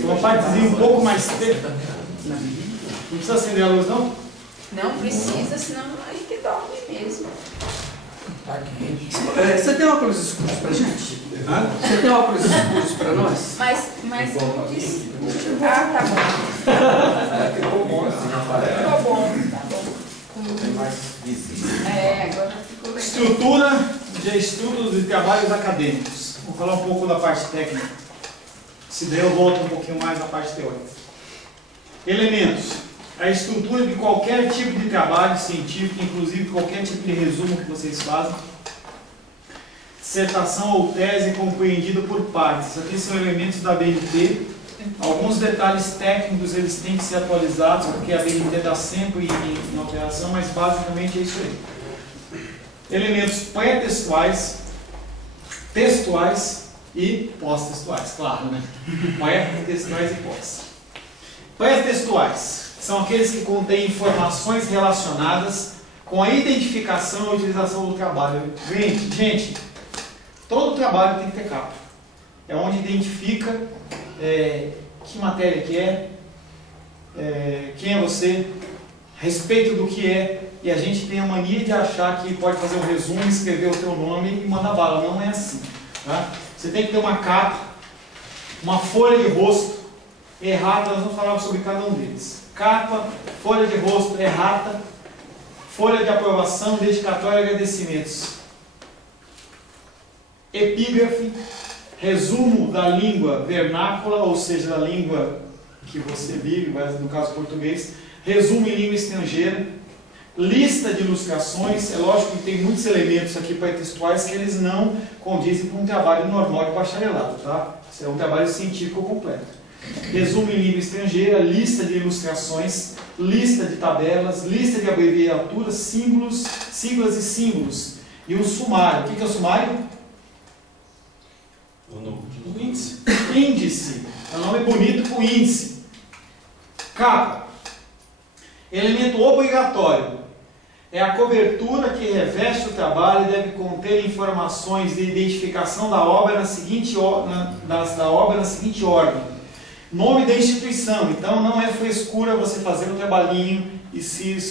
Uma partezinha um pouco mais tempo. Não precisa acender a luz, não? Não precisa, senão aí que dorme mesmo. Você tem óculos escuros pra gente? Você tem óculos escuros pra nós? Mas como disse... Ah, tá bom. Ficou bom assim, Ficou bom, tá bom. é mais visível. Agora ficou legal. Estrutura de estudos e trabalhos acadêmicos. Vou falar um pouco da parte técnica. Se der, eu volto um pouquinho mais na parte teórica. Elementos. A estrutura de qualquer tipo de trabalho científico, inclusive qualquer tipo de resumo que vocês fazem. Dissertação ou tese compreendida por partes. Aqui são elementos da BNT. Alguns detalhes técnicos eles têm que ser atualizados, porque a BNT está sempre em alteração, mas basicamente é isso aí. Elementos pré-textuais, textuais e pós-textuais, claro, né? Pré-textuais e pós. Pré-textuais são aqueles que contêm informações relacionadas com a identificação e utilização do trabalho. Gente, todo trabalho tem que ter capa. É onde identifica que matéria que é, quem é você, a respeito do que é, e a gente tem a mania de achar que pode fazer um resumo, escrever o teu nome e mandar bala. Não é assim. Tá? Você tem que ter uma capa, uma folha de rosto, errata, nós vamos falar sobre cada um deles. Capa, folha de rosto, errata, folha de aprovação, dedicatória e agradecimentos. Epígrafe, resumo da língua vernácula, ou seja, da língua que você vive, no caso português, resumo em língua estrangeira, lista de ilustrações. É lógico que tem muitos elementos aqui pré-textuais que eles não condizem com um trabalho normal de bacharelado, tá? Isso é um trabalho científico completo. Resumo em língua estrangeira, lista de ilustrações, lista de tabelas, lista de abreviaturas, símbolos, siglas e símbolos. E um sumário. O que é o sumário? O índice. Índice. É um nome bonito para o índice. Capa. Elemento obrigatório. É a cobertura que reveste o trabalho e deve conter informações de identificação da obra na seguinte ordem. Nome da instituição. Então não é frescura você fazer um trabalhinho e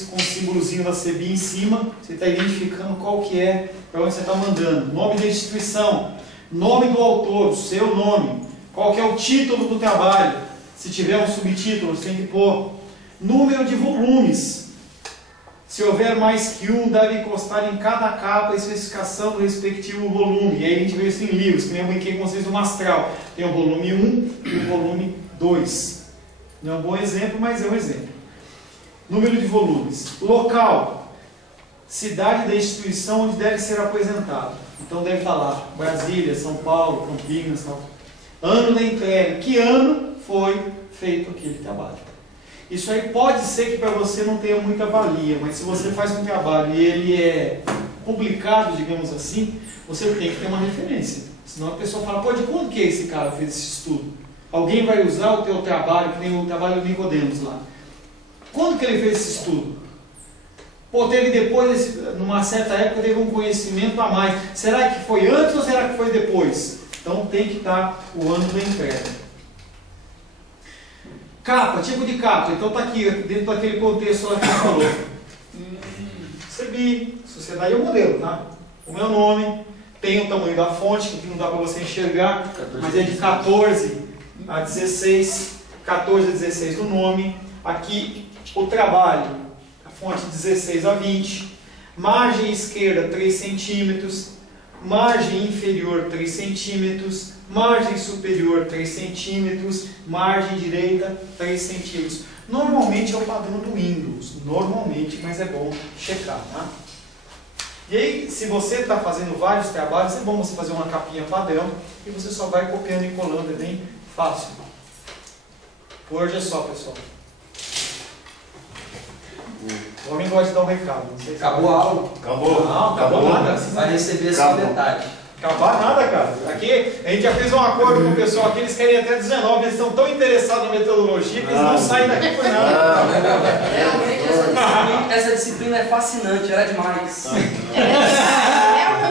com o símbolozinho da CBI em cima, você está identificando qual que é, para onde você está mandando. Nome da instituição. Nome do autor, o seu nome. Qual que é o título do trabalho? Se tiver um subtítulo, você tem que pôr. Número de volumes. Se houver mais que um, deve constar em cada capa a especificação do respectivo volume. E aí a gente vê isso em livros, que nem eu brinquei com vocês do Mastral. Tem o volume 1 e o volume 2. Não é um bom exemplo, mas é um exemplo. Número de volumes. Local. Cidade da instituição onde deve ser apresentado. Então deve estar lá, Brasília, São Paulo, Campinas, tal. Ano da entrega. Que ano foi feito aquele trabalho? Isso aí pode ser que para você não tenha muita valia, mas se você faz um trabalho e ele é publicado, digamos assim, você tem que ter uma referência. Senão a pessoa fala, pô, de quando que esse cara fez esse estudo? Alguém vai usar o teu trabalho, que nem o trabalho do Nicodemos lá. Quando que ele fez esse estudo? Pô, teve depois, numa certa época, teve um conhecimento a mais. Será que foi antes ou será que foi depois? Então tem que estar o ano da entrega. Capa, tipo de capa. Então está aqui, dentro daquele contexto lá que ele falou. CBI, Sociedade é o modelo, tá? O meu nome, tem o tamanho da fonte, que não dá para você enxergar, mas é de 14 a 16, 14 a 16 do nome. Aqui o trabalho, a fonte 16 a 20, margem esquerda 3 centímetros, margem inferior 3 centímetros, margem superior 3 centímetros, margem direita 3 centímetros. Normalmente é o padrão do Windows, normalmente, mas é bom checar, tá? E aí, se você está fazendo vários trabalhos, é bom você fazer uma capinha padrão e você só vai copiando e colando, é bem fácil. Por hoje é só, pessoal. O homem gosta de dar um recado. Não sei se Acabou a aula. Acabou. Não, acabou nada. Vai receber só metade. Acabar nada, cara. Aqui a gente já fez um acordo com o pessoal aqui, eles querem até 19, eles estão tão interessados na metodologia que eles não saem daqui por nada. Realmente essa disciplina é fascinante, ela é demais.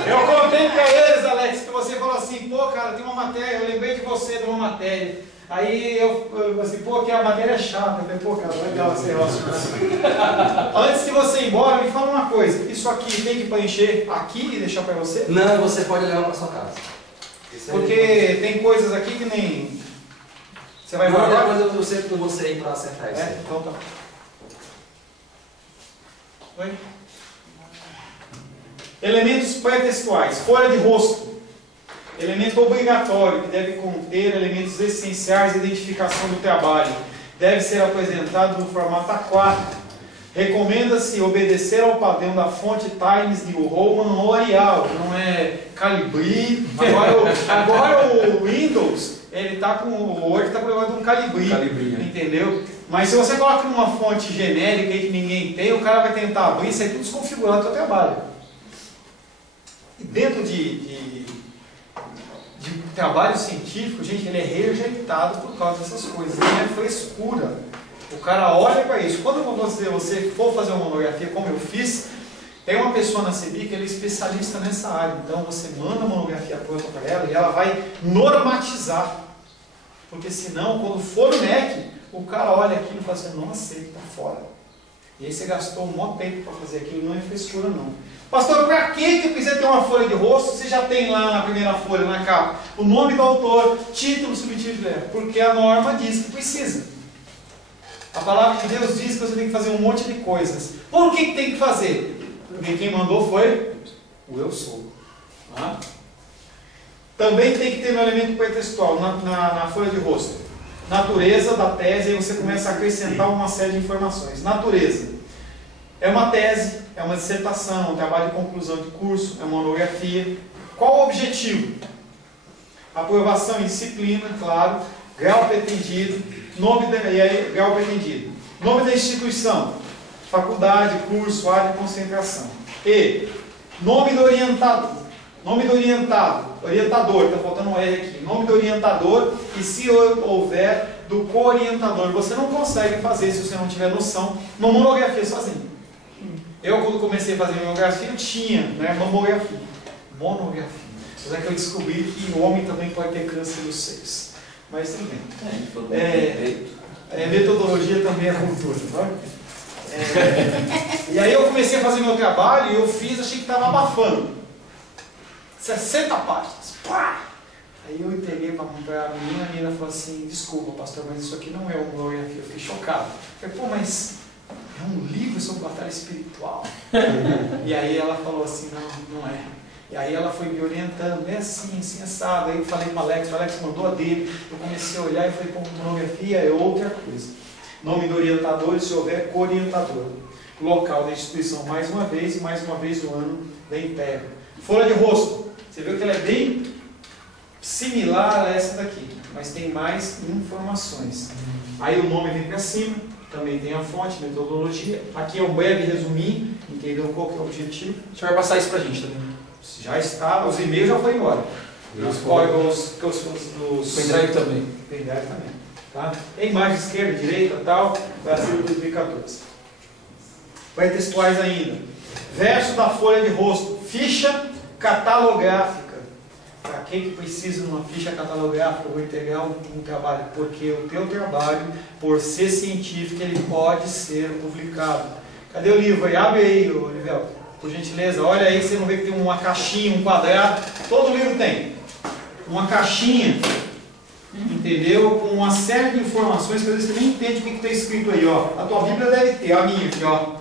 Eu contei para eles, Alex, que você falou assim, pô, cara, tem uma matéria, eu lembrei de você de uma matéria. Aí eu assim, pô, que a matéria é chata. Eu falei, pô, cara, legal esse negócio. Antes de você ir embora, me fala uma coisa. Isso aqui tem que preencher aqui e deixar para você? Não, você pode levar para sua casa. Porque tem coisas aqui que nem... Você vai embora? embora? Depois eu sempre com você aí para acertar isso. Então tá. Oi? Elementos pré-textuais. Folha de rosto. Elemento obrigatório, que deve conter elementos essenciais de identificação do trabalho. Deve ser apresentado no formato A4. Recomenda-se obedecer ao padrão da fonte Times New Roman ou Arial, que não é Calibri. Agora o Windows, ele está com o Word, está com um Calibri, entendeu? Mas se você coloca numa fonte genérica aí que ninguém tem, o cara vai tentar abrir, isso aí tudo desconfigurado do seu trabalho. E dentro de trabalho científico, gente, ele é rejeitado por causa dessas coisas, não é frescura. O cara olha para isso. Quando você for fazer uma monografia, como eu fiz, tem uma pessoa na CEBIC que ele é especialista nessa área. Então você manda a monografia pronta para ela e ela vai normatizar. Porque senão, quando for o MEC, o cara olha aquilo e fala assim, não aceito, está fora. E aí você gastou um maior tempo para fazer aquilo, não é frescura não. Pastor, para que eu precisa ter uma folha de rosto? Você já tem lá na primeira folha, na capa, o nome do autor, título, subtítulo, porque a norma diz que precisa. A palavra de Deus diz que você tem que fazer um monte de coisas. Por que tem que fazer? Porque quem mandou foi o eu sou. Também tem que ter um elemento pretextual na folha de rosto. Natureza da tese, aí você começa a acrescentar uma série de informações. Natureza. É uma tese, é uma dissertação, um trabalho de conclusão de curso, é uma monografia. Qual o objetivo? Aprovação em disciplina, claro, grau pretendido, grau pretendido. Nome da instituição, faculdade, curso, área de concentração. E nome do orientador. Orientador, está faltando um R aqui. Nome do orientador e, se houver, do co-orientador. Você não consegue fazer, se você não tiver noção, uma monografia sozinho. Eu, quando comecei a fazer monografia, eu tinha monografia. Apesar que eu descobri que o homem também pode ter câncer dos seios. Mas tudo bem. Metodologia também é cultura, sabe? E aí eu comecei a fazer meu trabalho e eu fiz, achei que estava abafando. 60 páginas. Pá! Aí eu entreguei para a menina falou assim, desculpa pastor, mas isso aqui não é uma monografia. Eu fiquei chocado. Eu falei, pô, mas é um livro sobre batalha espiritual. E aí ela falou assim, não é. E aí ela foi me orientando, é assim, assado. Aí eu falei para o Alex mandou a dele. Eu comecei a olhar e falei, pô, monografia é outra coisa. Nome do orientador e, se houver, co-orientador. Local da instituição, mais uma vez, e mais uma vez no ano da Império. Folha de rosto. Você viu que ela é bem similar a essa daqui, mas tem mais informações. Aí o nome vem para cima, também tem a fonte, metodologia. Aqui é um breve resuminho, entendeu qual que é o objetivo. Você vai passar isso para a gente também? Já está, os e-mails já foram embora. Os códigos dos pendrive também. Pendrive também. Tá? Tem imagem esquerda, direita, tal, Brasil 2014. Vai textuais ainda. Verso da folha de rosto, ficha catalográfica. Para que precisa de uma ficha catalográfica? Eu vou entregar um trabalho, porque o teu trabalho, por ser científico, ele pode ser publicado. Cadê o livro aí? Abre aí, Olivel, por gentileza. Olha aí, você não vê que tem uma caixinha, um quadrado. Todo livro tem uma caixinha, entendeu? Com uma série de informações que às vezes você nem entende o que está escrito aí, ó. A tua Bíblia deve ter, a minha aqui, ó.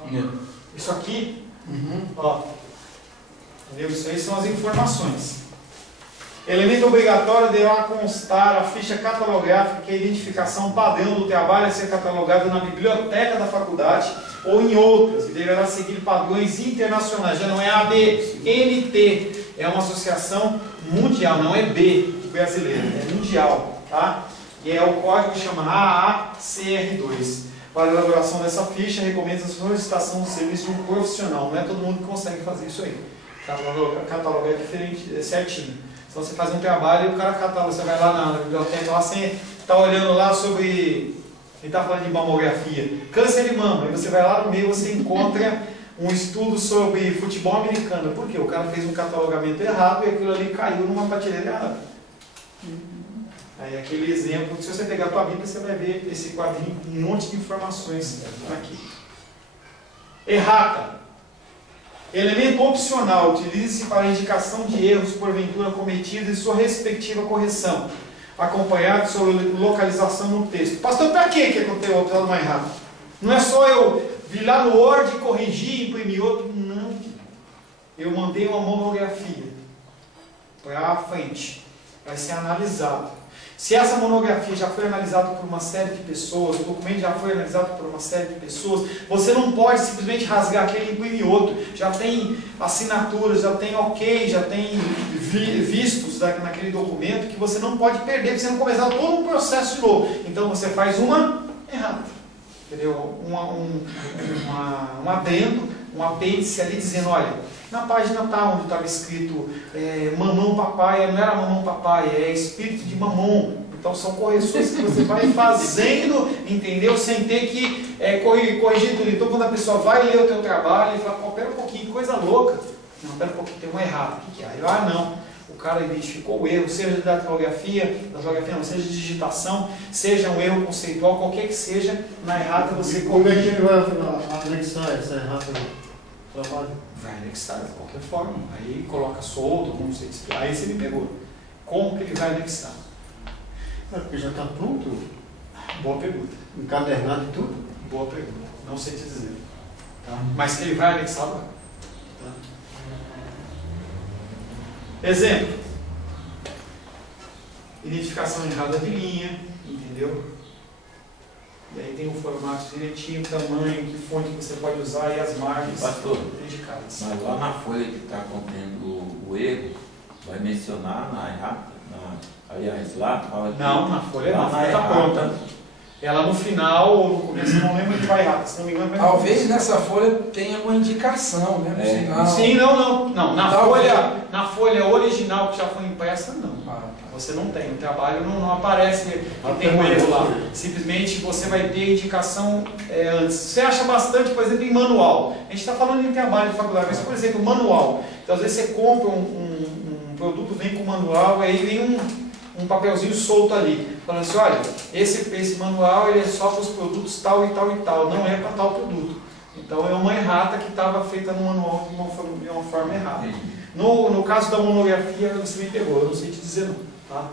Isso aqui, ó. Entendeu? Isso aí são as informações. Elemento obrigatório deverá constar a ficha catalográfica, que é a identificação padrão do trabalho a ser catalogado na biblioteca da faculdade ou em outras, e deverá seguir padrões internacionais. Já não é ABNT, é uma associação mundial, não é B brasileira, é mundial, tá? E é o código que chama AACR2. Para a elaboração dessa ficha, recomenda a solicitação do serviço de um profissional. Não é todo mundo que consegue fazer isso aí. Catalogar é diferente, é certinho. Então você faz um trabalho e o cara cataloga. Você vai lá na biblioteca, lá você está olhando lá sobre. Ele está falando de mamografia, câncer de mama. Aí você vai lá no meio, você encontra um estudo sobre futebol americano. Por quê? O cara fez um catalogamento errado e aquilo ali caiu numa prateleira errada. Aí aquele exemplo, se você pegar a tua Bíblia, você vai ver esse quadrinho com um monte de informações aqui. Errata. Elemento opcional, utilize-se para a indicação de erros porventura cometidos e sua respectiva correção, acompanhado de sua localização no texto. Pastor, para que é conteúdo mais errado? Não é só eu vir lá no Word, corrigir, imprimir outro. Não. Eu mandei uma monografia para a frente. Vai ser analisado. Se essa monografia já foi analisada por uma série de pessoas, o documento já foi analisado por uma série de pessoas, você não pode simplesmente rasgar aquele e imprimir outro. Já tem assinaturas, já tem ok, já tem vistos naquele documento que você não pode perder, porque você não começar todo um processo de novo. Então você faz uma errata. Entendeu? Um adendo, um apêndice ali dizendo, olha, na página tal, onde estava escrito mamão papai, não era mamão papai, é espírito de mamon. Então são correções que você vai fazendo, entendeu? Sem ter que corrigir tudo. Então quando a pessoa vai ler o teu trabalho e fala, pô, pera um pouquinho, que coisa louca. Não, pera um pouquinho, tem uma errada. O que é? Ah, não. O cara identificou o erro, seja da datilografia, não, seja de digitação, seja um erro conceitual, qualquer que seja, na errata você corrige. Como é que ele vai anexar essa errata no trabalho? Vai anexar de qualquer forma. Aí coloca solto, não sei se. Aí você me pegou. Como que ele vai anexar? É porque já está pronto, Boa pergunta. encadernado e tudo. Boa pergunta. Não sei te dizer. Tá? Mas que ele vai anexar, vai. Tá? Exemplo. Identificação errada de linha, entendeu? E aí tem o formato direitinho, tamanho, que fonte que você pode usar e as margens dedicadas. Mas lá na folha que está contendo o erro, vai mencionar na errata? Aliás, lá fala que... Não, na folha lá não, está pronta. Ela no final ou no começo, eu não lembro de vai errata, se não me engano vai errata. Talvez nessa folha tenha uma indicação, né? No final. Sim, não. Na folha original que já foi impressa, não. Você não tem. O trabalho não aparece que tem um erro lá. Simplesmente você vai ter indicação antes. Você acha bastante, por exemplo, em manual. A gente está falando em trabalho de faculdade, mas, por exemplo, manual. Então, às vezes você compra um produto, vem com manual, aí vem um papelzinho solto ali, falando assim, olha, esse manual ele é só para os produtos tal e tal e tal, não é para tal produto. Então é uma errata que estava feita no manual de uma forma errada. No caso da monografia, você me pegou, eu não sei te dizer não. Tá?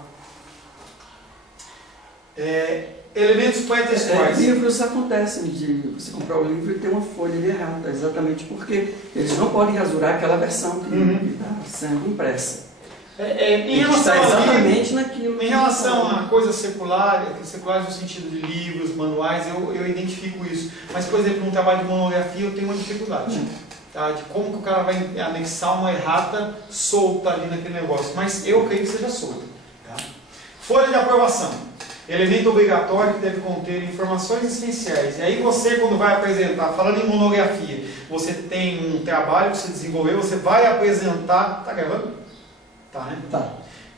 Elementos pré-textuais. Livros acontecem de você comprar o livro e ter uma folha de errata, exatamente porque eles não podem rasurar aquela versão que está sendo impressa. Em relação exatamente naquilo. Em relação a coisas seculares no sentido de livros, manuais, eu identifico isso. Mas, por exemplo, num trabalho de monografia eu tenho uma dificuldade. Tá? De como que o cara vai anexar uma errata solta ali naquele negócio. Mas eu creio que seja solta. Tá? Folha de aprovação. Elemento obrigatório que deve conter informações essenciais. E aí você, quando vai apresentar, falando em monografia, você tem um trabalho que você desenvolveu, você vai apresentar... Tá gravando? Tá, né? Tá.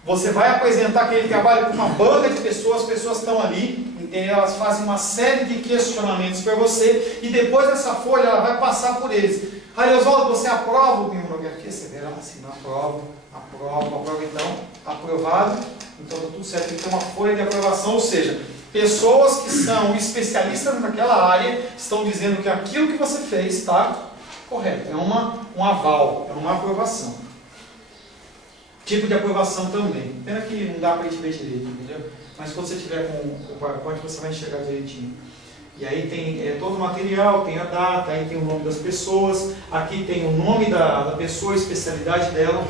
Você vai apresentar aquele trabalho para uma banca de pessoas, as pessoas estão ali, entendeu? Elas fazem uma série de questionamentos para você, e depois dessa folha ela vai passar por eles. Aí, Oswaldo, você aprova minha monografia? Você verá assim, aprova, então, aprovado, então está tudo certo, tem que ter uma folha de aprovação, ou seja, pessoas que são especialistas naquela área estão dizendo que aquilo que você fez está correto, é um aval, é uma aprovação. Tipo de aprovação também. Pena que não dá para a gente ver direito, entendeu? Mas quando você tiver com o PowerPoint, você vai enxergar direitinho. E aí tem todo o material, tem a data, aí tem o nome das pessoas, aqui tem o nome da pessoa, a especialidade dela,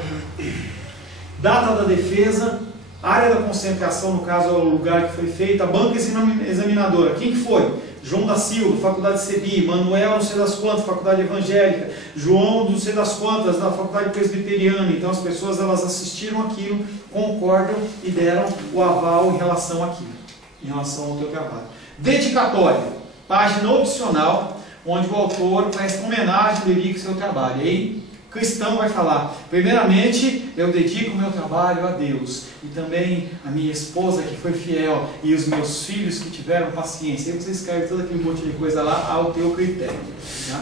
data da defesa, área da concentração, no caso é o lugar que foi feita, a banca examinadora. Quem que foi? João da Silva, Faculdade CEBI, Manuel não sei das quantas, Faculdade Evangélica, João não sei das quantas, da Faculdade Presbiteriana. Então as pessoas elas assistiram aquilo, concordam e deram o aval em relação àquilo, em relação ao teu trabalho. Dedicatória, página opcional, onde o autor presta homenagem, dedica o seu trabalho. E aí, cristão vai falar, primeiramente, eu dedico o meu trabalho a Deus, e também a minha esposa que foi fiel, e os meus filhos que tiveram paciência. Aí você escreve todo aquele monte de coisa lá ao teu critério. Tá?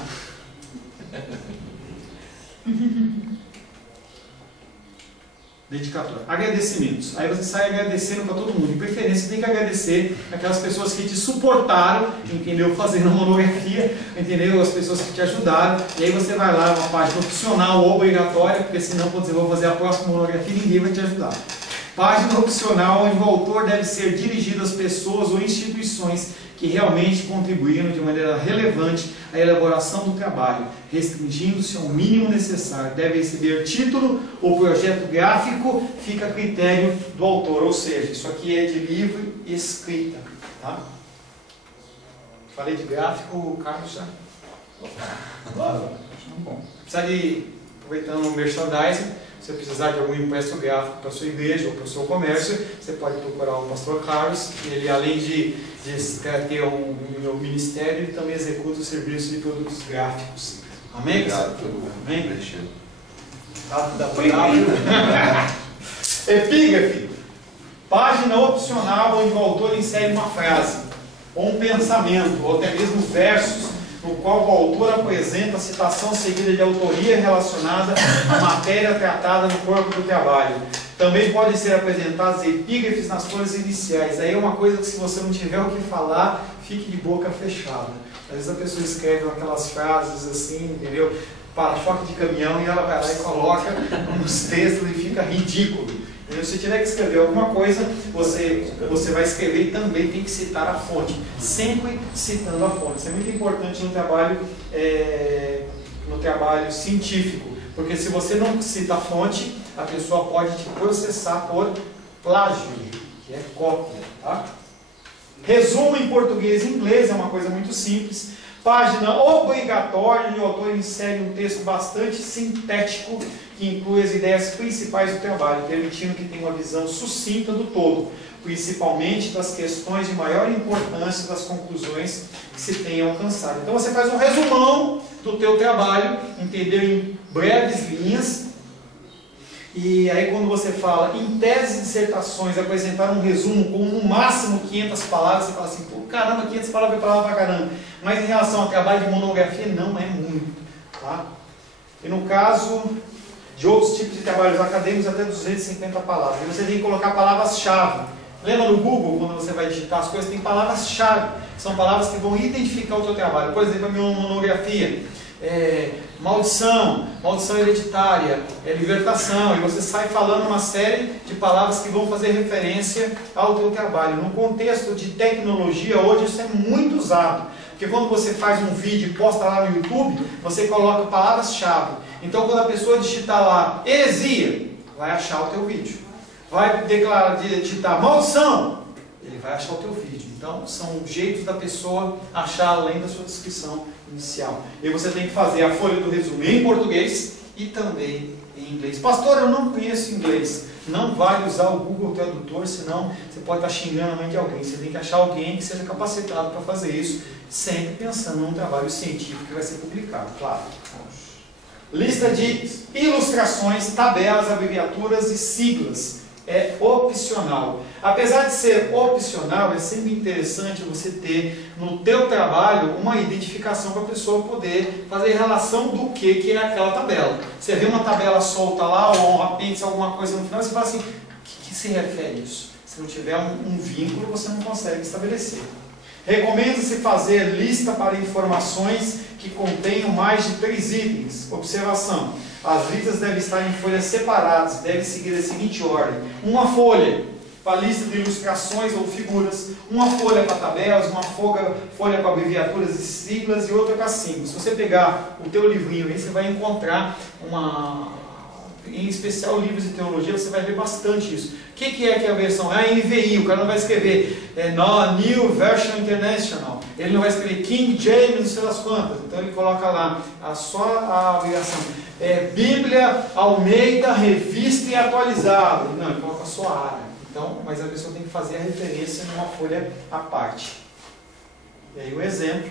Dedicatória. Agradecimentos. Aí você sai agradecendo para todo mundo. De preferência, tem que agradecer aquelas pessoas que te suportaram, entendeu? Fazendo a monografia, entendeu? As pessoas que te ajudaram. E aí você vai lá, uma página opcional, obrigatória, porque senão, quando você for fazer a próxima monografia, ninguém vai te ajudar. Página opcional, onde o autor deve ser dirigido às pessoas ou instituições que realmente contribuíram de maneira relevante à elaboração do trabalho, restringindo-se ao mínimo necessário. Deve receber título ou projeto gráfico, fica a critério do autor. Ou seja, isso aqui é de livro e escrita. Tá? Falei de gráfico, Carlos já? Bom, precisa de, aproveitando o merchandising, se você precisar de algum impresso gráfico para a sua igreja ou para o seu comércio, você pode procurar o pastor Carlos. Ele, além de ter um ministério, ele também executa o serviço de produtos gráficos. Amém? Obrigado. Amém? Epígrafe. Página opcional onde o autor insere uma frase, ou um pensamento, ou até mesmo versos, no qual o autor apresenta a citação seguida de autoria relacionada à matéria tratada no corpo do trabalho. Também podem ser apresentados epígrafes nas folhas iniciais. Aí é uma coisa que, se você não tiver o que falar, fique de boca fechada. Às vezes a pessoa escreve aquelas frases assim, entendeu? Para-choque de caminhão, e ela vai lá e coloca nos textos e fica ridículo. Se você tiver que escrever alguma coisa, você vai escrever e também tem que citar a fonte. Sempre citando a fonte. Isso é muito importante no trabalho científico. Porque se você não cita a fonte, a pessoa pode te processar por plágio, que é cópia. Tá? Resumo em português e inglês, é uma coisa muito simples. Página obrigatória, onde o autor insere um texto bastante sintético, que inclui as ideias principais do trabalho, permitindo que tenha uma visão sucinta do todo, principalmente das questões de maior importância, das conclusões que se tenha alcançado. Então você faz um resumão do teu trabalho, entendeu? Em breves linhas. E aí, quando você fala em teses e dissertações, apresentar um resumo com no máximo 500 palavras, você fala assim, pô, caramba, 500 palavras é palavra pra caramba. Mas em relação ao trabalho de monografia, não é muito. Tá? E no caso de outros tipos de trabalhos acadêmicos, até 250 palavras. E você tem que colocar palavras-chave. Lembra no Google, quando você vai digitar as coisas, tem palavras-chave. São palavras que vão identificar o teu trabalho. Por exemplo, a minha monografia, maldição hereditária, libertação, e você sai falando uma série de palavras que vão fazer referência ao teu trabalho. No contexto de tecnologia, hoje isso é muito usado, porque quando você faz um vídeo e posta lá no YouTube, você coloca palavras-chave. Então, quando a pessoa digitar lá heresia, vai achar o teu vídeo. Vai digitar maldição, ele vai achar o teu vídeo. Então, são jeitos da pessoa achar além da sua descrição inicial. E você tem que fazer a folha do resumo em português e também em inglês. Pastor, eu não conheço inglês. Não vale usar o Google Tradutor, senão você pode estar xingando a mãe de alguém. Você tem que achar alguém que seja capacitado para fazer isso, sempre pensando num trabalho científico que vai ser publicado, claro. Lista de ilustrações, tabelas, abreviaturas e siglas. É opcional. Apesar de ser opcional, é sempre interessante você ter no teu trabalho uma identificação para a pessoa poder fazer relação do que é aquela tabela. Você vê uma tabela solta lá, ou um apêndice, alguma coisa no final, você fala assim, o que se refere isso? Se não tiver um vínculo, você não consegue estabelecer. Recomenda-se fazer lista para informações que contenham mais de 3 itens. Observação. As listas devem estar em folhas separadas, devem seguir a seguinte ordem. Uma folha para a lista de ilustrações ou figuras, uma folha para tabelas, uma folha para abreviaturas e siglas e outra para símbolos. Se você pegar o teu livrinho aí, você vai encontrar em especial livros de teologia, você vai ver bastante isso. O que é a versão? É a NVI, o cara não vai escrever New Version International, ele não vai escrever King James, não sei das quantas, então ele coloca lá só a abreviação. Bíblia Almeida, revista e atualizada. Não, ele coloca só a área. Então, mas a pessoa tem que fazer a referência numa folha à parte. E aí o exemplo,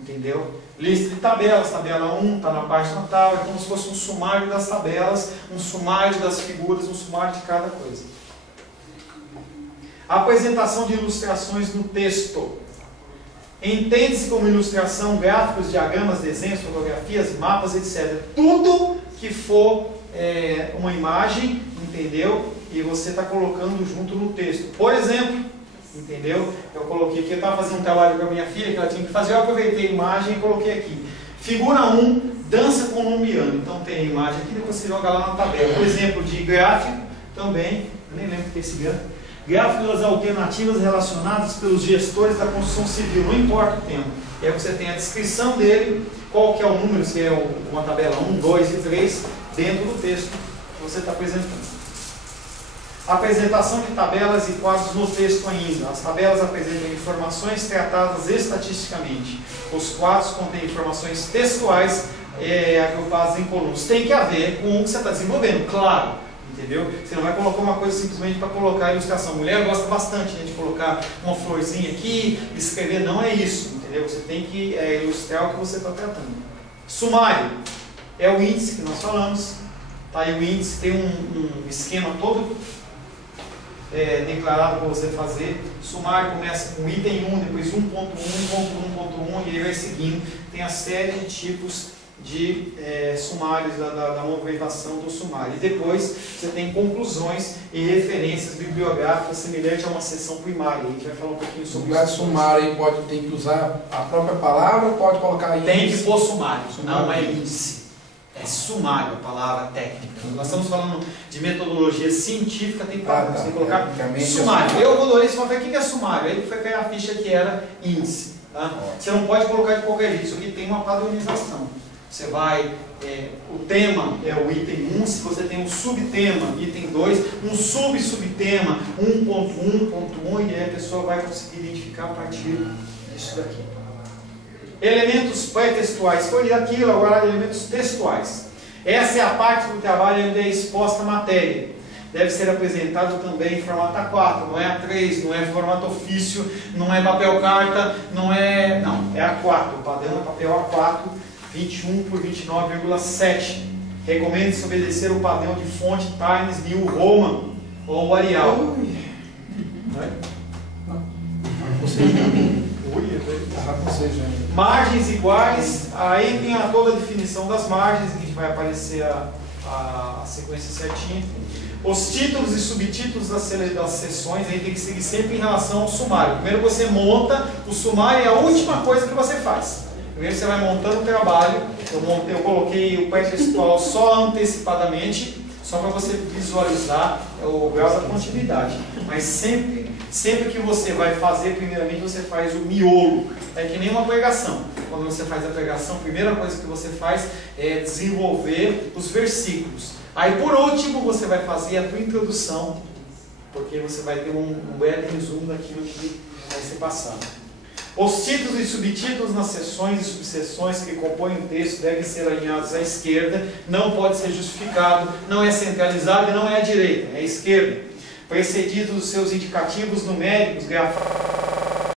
entendeu? Lista de tabelas, tabela 1 está na página tal, é como se fosse um sumário das tabelas, um sumário das figuras, um sumário de cada coisa. Apresentação de ilustrações no texto. Entende-se como ilustração, gráficos, diagramas, desenhos, fotografias, mapas, etc. Tudo que for uma imagem, entendeu? E você está colocando junto no texto. Por exemplo, entendeu? Eu coloquei aqui, eu estava fazendo um trabalho com a minha filha, que ela tinha que fazer, eu aproveitei a imagem e coloquei aqui. Figura 1, dança com Nomiano. Então tem a imagem aqui, depois você joga lá na tabela. Por exemplo, de gráfico também, eu nem lembro o que é esse gráfico. Gráficos alternativas relacionadas pelos gestores da construção civil, não importa o tema. E aí você tem a descrição dele, qual que é o número, se é uma tabela 1, 2 e 3, dentro do texto que você está apresentando. Apresentação de tabelas e quadros no texto ainda. As tabelas apresentam informações tratadas estatisticamente. Os quadros contêm informações textuais agrupadas em colunas. Tem que haver com o que você está desenvolvendo, claro. Entendeu? Você não vai colocar uma coisa simplesmente para colocar a ilustração. A mulher gosta bastante, né, de colocar uma florzinha aqui, escrever. Não é isso, entendeu? Você tem que ilustrar o que você está tratando. Sumário é o índice que nós falamos. Tá aí o índice, tem um esquema todo declarado para você fazer. Sumário começa com item 1, depois 1.1, 1.1, 1.1 e ele vai seguindo. Tem a série de tipos de sumários da movimentação do sumário. E depois você tem conclusões e referências bibliográficas semelhantes a uma seção primária. A gente vai falar um pouquinho sobre isso. O sumário aí tem que usar a própria palavra ou pode colocar índice? Tem que pôr sumário, não é índice. É sumário a palavra técnica. Nós estamos falando de metodologia científica, tem que colocar sumário. Eu vou ler isso para ver o que é sumário. Aí foi cair a ficha que era índice. Tá? Você não pode colocar de qualquer jeito, isso aqui tem uma padronização. Você vai, o tema é o item 1, se você tem um subtema, item 2, um subtema 1.1.1, e aí a pessoa vai conseguir identificar a partir disso daqui. Elementos pré-textuais, foi aquilo, agora elementos textuais. Essa é a parte do trabalho onde é exposta a matéria. Deve ser apresentado também em formato A4, não é A3, não é formato ofício, não é papel carta, não, é A4, o padrão é papel A4, 21 por 29,7. Recomendo-se obedecer o padrão de fonte Times New Roman ou Arial. Margens iguais, aí tem toda a definição das margens, que vai aparecer a sequência certinha. Os títulos e subtítulos das sessões aí tem que seguir sempre em relação ao sumário. Primeiro você monta, o sumário é a última coisa que você faz. Primeiro você vai montando o trabalho. Eu coloquei o pré-textual só antecipadamente, só para você visualizar o grau da continuidade. Mas sempre que você vai fazer, primeiramente você faz o miolo. É que nem uma pregação. Quando você faz a pregação, a primeira coisa que você faz é desenvolver os versículos. Aí por último você vai fazer a tua introdução, porque você vai ter um breve resumo daquilo que vai ser passado. Os títulos e subtítulos nas seções e subseções que compõem o texto devem ser alinhados à esquerda, não pode ser justificado, não é centralizado e não é à direita, é à esquerda. Precedidos dos seus indicativos numéricos, gráficos.